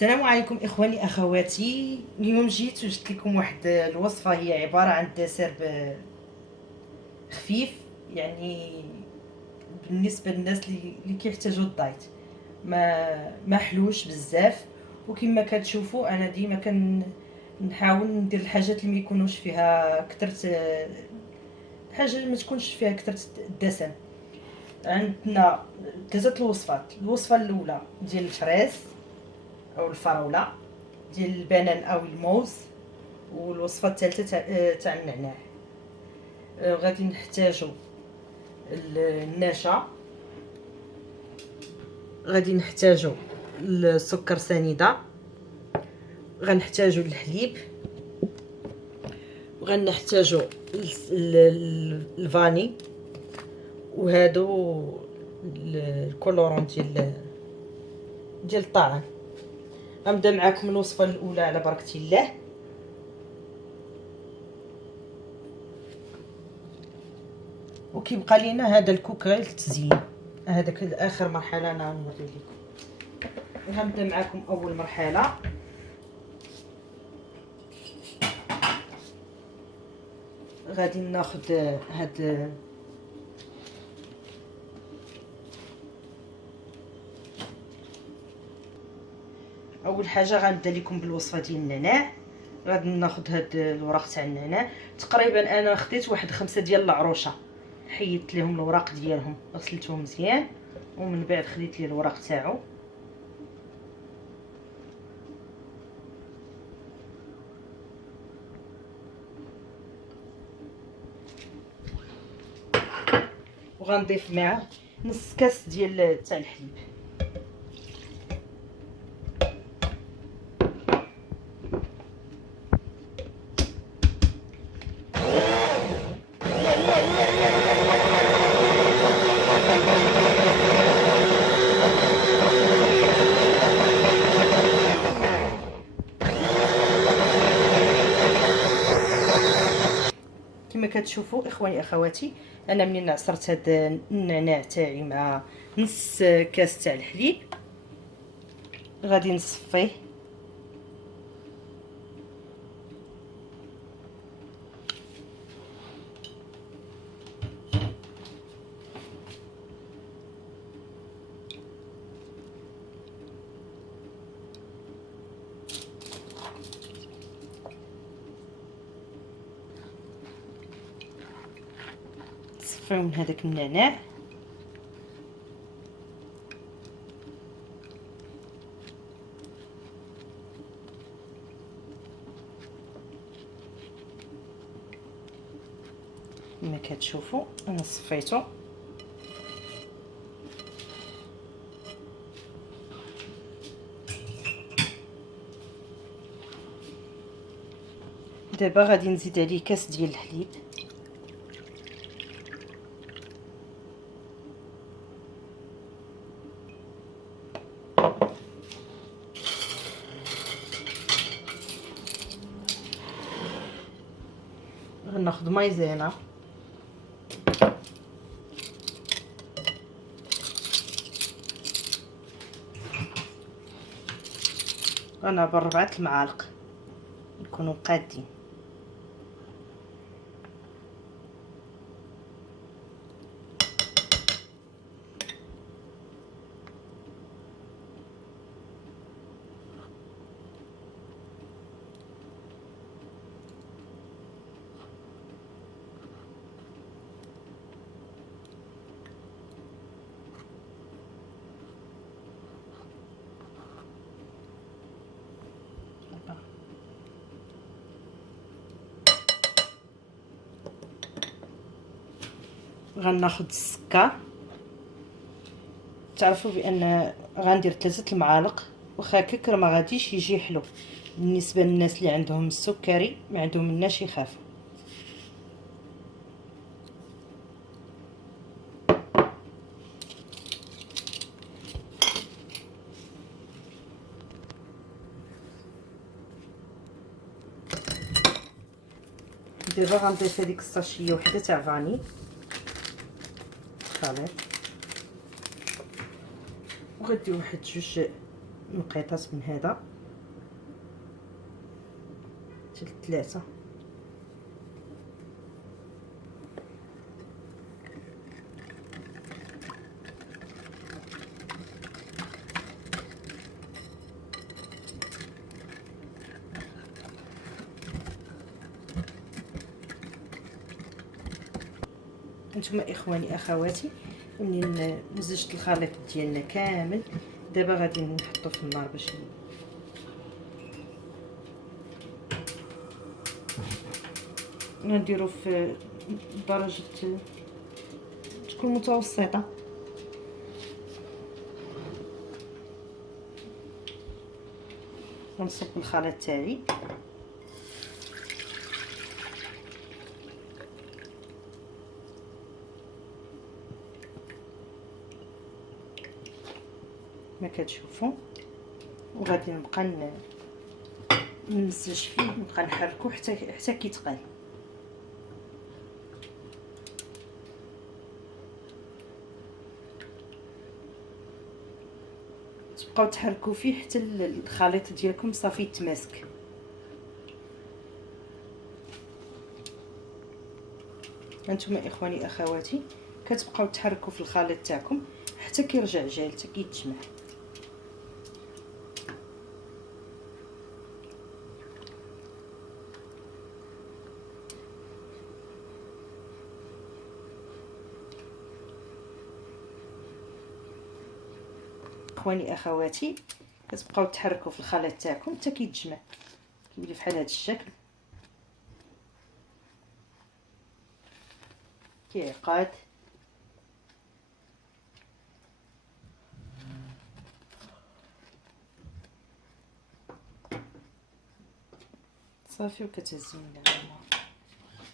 السلام عليكم اخواني اخواتي. اليوم جيت وجدت لكم واحد الوصفه، هي عباره عن دسر خفيف، يعني بالنسبه للناس اللي كيحتاجوا الدايت. ما حلوش بزاف، وكما كتشوفوا انا ديما كنحاول ندير الحاجات اللي ما يكونوش فيها كثرت، الحاجه اللي ما تكونش فيها كثرت الدسم. عندنا ثلاثه الوصفات. الوصفه الاولى ديال الفراس او الفراوله، ديال البنان او الموز، والوصفه الثالثه تاع النعناع. غادي نحتاجو النشا، غادي نحتاجو السكر سنيده، غنحتاجو الحليب، وغنحتاجو الفاني، وهادو الكولورون ديال الطعام. غنبدا معكم الوصفه الاولى على بركه الله. وكيبقى لينا هذا الكوك غير للتزيين، هذاك اخر مرحله انا غنوري لكم. غنبدا معكم اول مرحله. غادي ناخذ هاد اول حاجه غنبدا لكم بالوصفه ديال النعناع. غادي ناخذ هاد الوراق تاع النعناع، تقريبا انا خديت واحد 5 ديال العروشه، حيدت لهم الوراق ديالهم، غسلتهم مزيان، ومن بعد خديت لي الوراق تاعو. وغنضيف معاه نص كاس ديال تاع الحليب. كما كتشوفوا اخواني اخواتي، انا منين عصرت هذا النعناع تاعي مع نص كاس تاع الحليب، غادي نصفيه. نصفيو من هذاك النعناع. كما كتشوفوا انا صفيته. دابا غادي نزيد عليه كاس ديال الحليب. غناخذ مايزينا، غنعبر 4 المعالق يكونوا قادين. غناخذ السكر، تعرفوا بان غندير 3 المعالق، واخا هكاك راه ما غاديش يجي حلو. بالنسبه للناس اللي عندهم السكري ما عندهم مناش يخافوا. دابا غنضيف هذيك الساشيه وحده تاع فاني خليط، وغدي واحد 2 نقيطات من هذا. حتى 3. هانتوما اخواني اخواتي منين مزجت الخليط ديالنا كامل، دابا غادي نحطو في النار باش نديرو في درجه تكون متوسطه. نصب الخليط تاعي ما كتشوفوا، وغادي نبقى نمزج فيه، نبقى نحركو حتى كيتقال. تبقاو تحركوا فيه حتى الخليط ديالكم صافي يتماسك. هانتوما اخواني اخواتي كتبقاو تحركوا في الخليط تاعكم حتى كيرجع جال، حتى كيتجمع. اخواني اخواتي كتبقاو تحركوا في الخليط تاعكم حتى كيتجمع، كيولي بحال هذا الشكل كيعقد. صافي وكتهزو من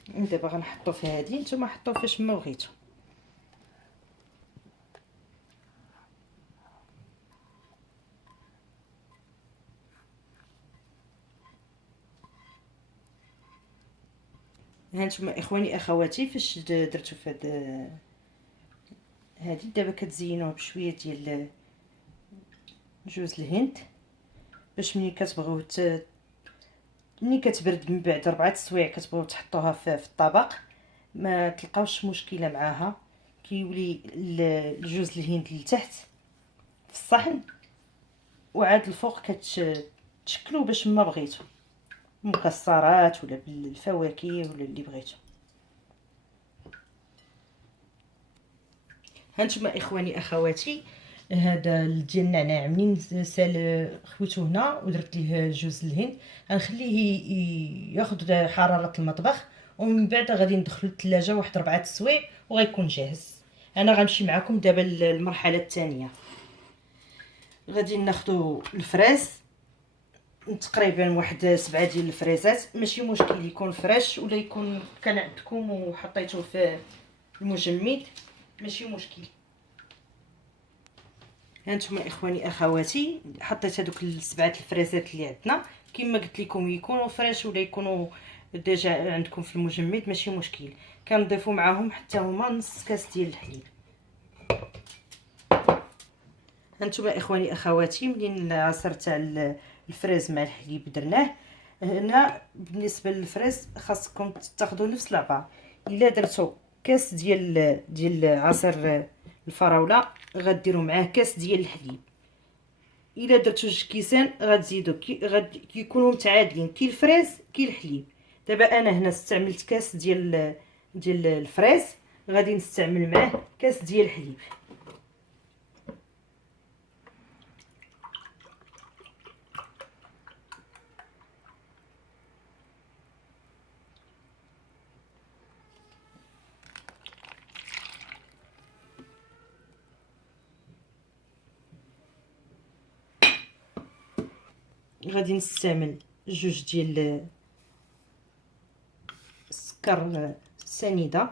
النار. دابا غنحطو في هذه، نتوما حطو فاش ما بغيتو. هانتوما اخواني اخواتي فاش درتو في هذه دابا كتزينوه بشويه ديال جوز الهند، باش ملي كتبغيو ملي كتبرد من بعد 4 سوايع كتبغيو تحطوها في الطبق ما تلقاوش مشكله معاها، كيولي الجوز الهند لتحت في الصحن، وعاد الفوق كتشكلوا باش ما بغيتو، مكسرات ولا بالفواكه ولا اللي بغيتو. هانتوما اخواني اخواتي هذا ديال النعناع منين سال خويتو هنا ودرت ليه جوز الهند، غنخليه ياخذ حراره المطبخ، ومن بعد غادي ندخلو الثلاجه واحد 4 سوايع وغيكون جاهز. انا غنمشي معكم دابا للمرحله الثانيه. غادي ناخذوا الفراز تقريبا واحد 7 ديال الفريزات، ماشي مشكل يكون فريش ولا يكون كان عندكم وحطيتوه في المجمد، ماشي مشكل. هانتوما اخواني اخواتي حطيت هذوك السبعه الفريزات اللي عندنا، كما قلت لكم يكونوا فريش ولا يكونوا ديجا عندكم في المجمد ماشي مشكل. كنضيفوا معاهم حتى هما نص كاس ديال الحليب. هانتوما اخواني اخواتي منين العصير تاع الفريز مع الحليب درناه، هنا بالنسبه للفريز خاصكم تاخذوا نفس العبار. الا درتوا كاس ديال عصير الفراوله غديروا معاه كاس ديال الحليب. الا درتوا 2 كيسان غتزيدوا كيكونوا متعادلين، كي الفريز كي الحليب. دابا انا هنا استعملت كاس ديال الفريز، غادي نستعمل معاه كاس ديال الحليب. غادي نستعمل 2 ديال السكر سنيده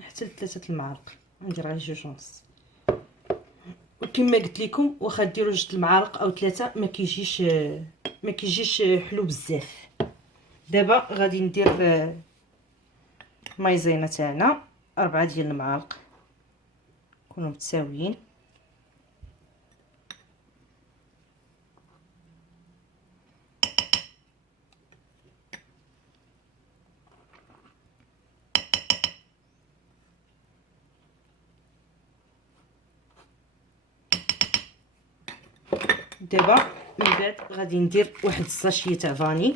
حتى 3 المعالق، ندير على 2.5. وكما قلت لكم واخا ديروا 2 المعالق او 3 ما كيجيش حلو بزاف. دابا غادي ندير مايزينا تاعنا 4 ديال المعالق يكونوا متساويين. دابا من بعد غادي ندير واحد الساشيه تاع فاني،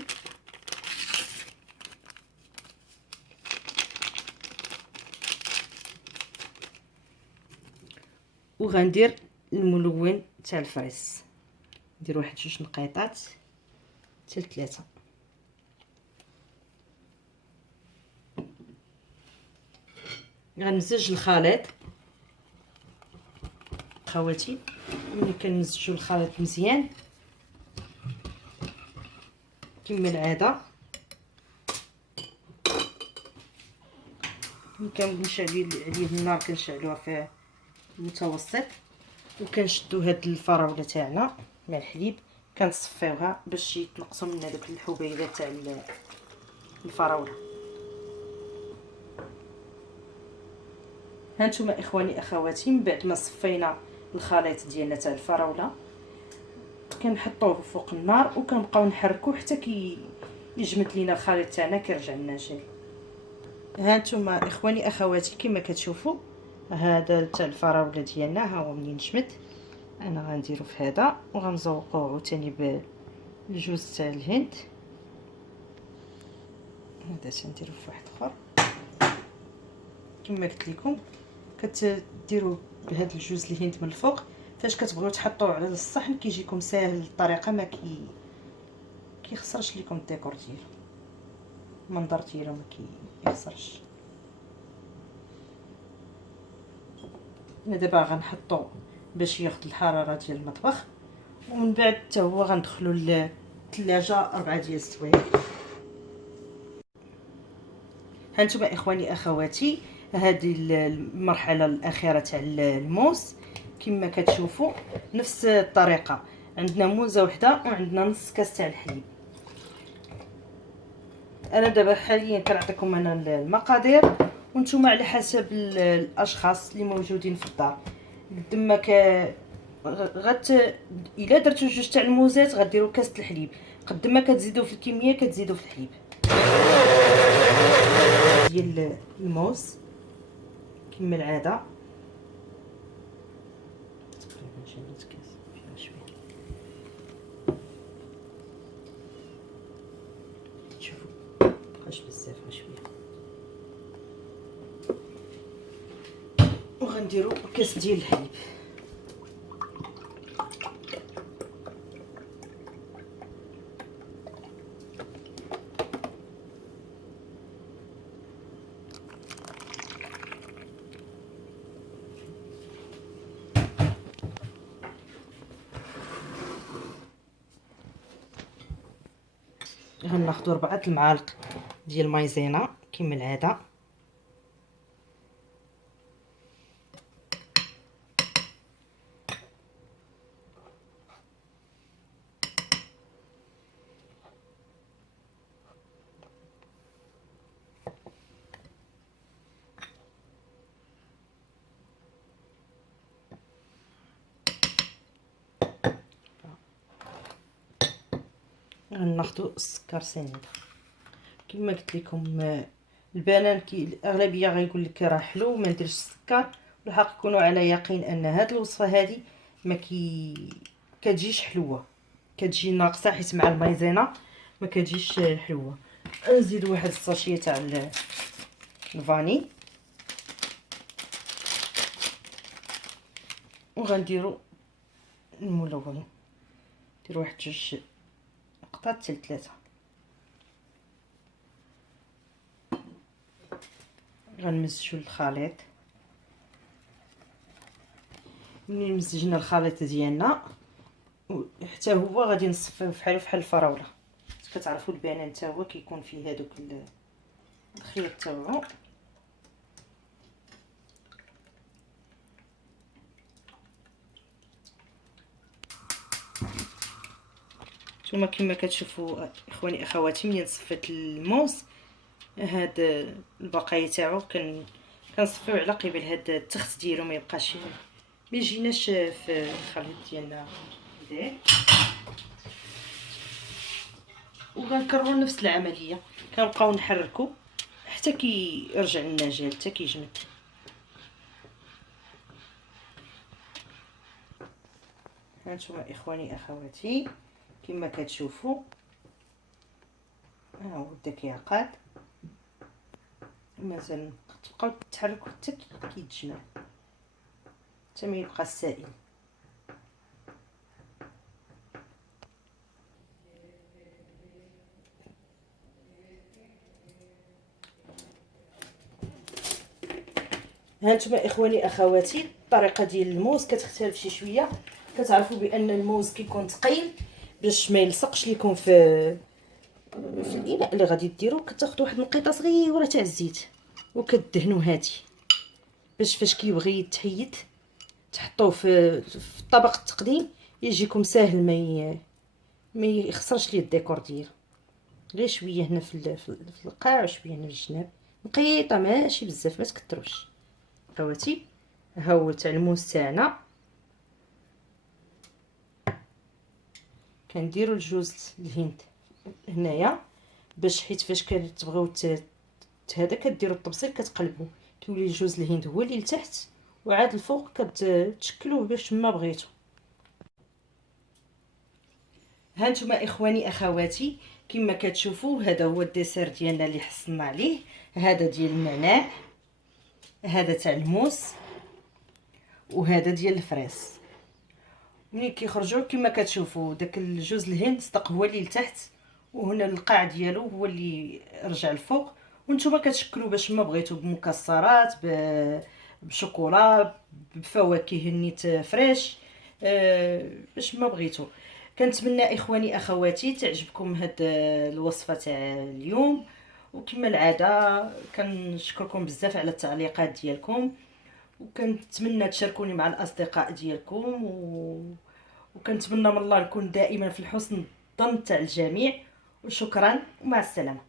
وغندير الملون تاع الفريس، ندير واحد 2 نقيطات حتى 3. غنمزج الخليط خواتي. ملي كنمزجو الخليط مزيان كما العاده، ملي كنشعلو عليه النار كنشعلوها في المتوسط، وكنشدو هاد الفراوله تاعنا مع الحليب كنصفيوها باش يتنقصوا من هذوك الحبيبات تاع الفراوله. هانتوما اخواني اخواتي، من بعد ما صفينا الخليط ديالنا تاع الفراوله كنحطوه فوق النار وكنبقاو نحركوه حتى يجمد لينا الخليط تاعنا كيرجع لنا جاي. هانتوما اخواني اخواتي كما كتشوفوا هذا تاع الفراوله ديالنا ها هو منين جمد. انا غنديرو في هذا وغنزوقوه عاوتاني بالجوز تاع الهند. هذا تنديرو في واحد اخر كما قلت لكم، كتديروا بهذا الجوز الهند من الفوق. فاش كتبغيو تحطوه على الصحن كيجيكم ساهل الطريقه، ما كيخسرش لكم الديكور ديالو، المنظر ديالو ما كيخسرش. دابا غنحطو باش ياخذ الحراره ديال المطبخ، ومن بعد حتى هو غندخلو للثلاجه 4 ديال السوايع. هانتوما اخواني اخواتي، هذه المرحله الاخيره تاع الموس كما كتشوفوا نفس الطريقه. عندنا موزه وحده وعندنا نص كاس تاع الحليب. انا دابا حاليا كنعطيكم انا المقادير، وانتم على حسب الاشخاص اللي موجودين في الدار. قد ما الا درتو 2 تاع الموزات غديروا كاس الحليب، قد ما كتزيدوا في الكميه كتزيدوا في الحليب ديال الموز كما العاده. تقريبا شي كاس فيها شويه. شوفوا مابقاش بزاف شويه. وغنديروا كاس ديال الحليب. غناخذوا 4 المعالق ديال مايزينا كما العاده. غناخذوا السكر سنيده كما قلت لكم. البنان الاغلبيه غيقول لك راه حلو ما نديرش السكر، والحق كونوا على يقين ان هذه الوصفه هذه ما كتجيش حلوه، كتجي ناقصه، حيت مع المايزينا ما كتجيش حلوه. نزيد واحد الساشيه تاع الفاني، وغنديروا الملون، ندير واحد 2 نقطات حتى 3. غنمزجوا الخليط. ملي مزجنا الخليط ديالنا حتى هو غادي نصفيوه بحال الفراوله. كتعرفوا البنان حتى هو كيكون فيه هذوك الخيط تاعو. نتوما كما كتشوفوا اخواني اخواتي، ملي صفيت الموس هاد البقايا تاعو كنصفيو على قبل هاد التخت ديالو ما يبقاش ما يجيناش في الخليط ديالنا هذا. وغنكرروا نفس العمليه، كنبقاو نحركوا حتى كيرجع لنا جال، حتى كيجمد. هانتوما اخواني اخواتي كما كتشوفوا، ها هو الدقيقات مازال تبقاو تحركوا حتى كيتجمع حتى ما يبقى السائل. هانتوما اخواني اخواتي الطريقه ديال الموز كتختلف شي شويه. كتعرفوا بان الموز كيكون ثقيل باش ما يلصقش لكم في الاناء اللي غادي ديروا. كتاخذوا واحد النقيطه صغيره تاع الزيت وكدهنوا هادي باش فاش كيبغي يتحيد تحطوه في طبق التقديم يجيكم ساهل، ما يخسرش ليه الديكور ديالو. غير شويه هنا في القاع وشويه هنا في الجناب، نقيطه ماشي بزاف ما تكثروش. خواتي ها هو تاع الموز تاعنا. كنديروا الجوز الهند هنايا باش حيت فاش كتبغيو هذا كديروا الطبسيل كتقلبوا كيولي الجوز الهند هو اللي لتحت وعاد الفوق كتشكلوه باش ما بغيتو. هانتوما اخواني اخواتي كما كتشوفوا هذا هو الديسير ديالنا اللي حصلنا عليه. هذا ديال النعناع، هذا تاع الموز، وهذا ديال الفريس. ملي كيخرجوا كما كتشوفوا داك الجوز الهند صدق هو اللي لتحت وهنا القاع ديالو هو اللي رجع الفوق. وانتم كتشكلوا باش ما بغيتوا بمكسرات بشوكولا بفواكه نيت فريش باش ما بغيتوا. كنتمنى اخواني اخواتي تعجبكم هاد الوصفه تاع اليوم، وكما العاده كنشكركم بزاف على التعليقات ديالكم، وكنتمنى تشاركوني مع الاصدقاء ديالكم وكنتمنى من الله نكون دائما في الحسن الظن تاع الجميع. وشكرا ومع السلامه.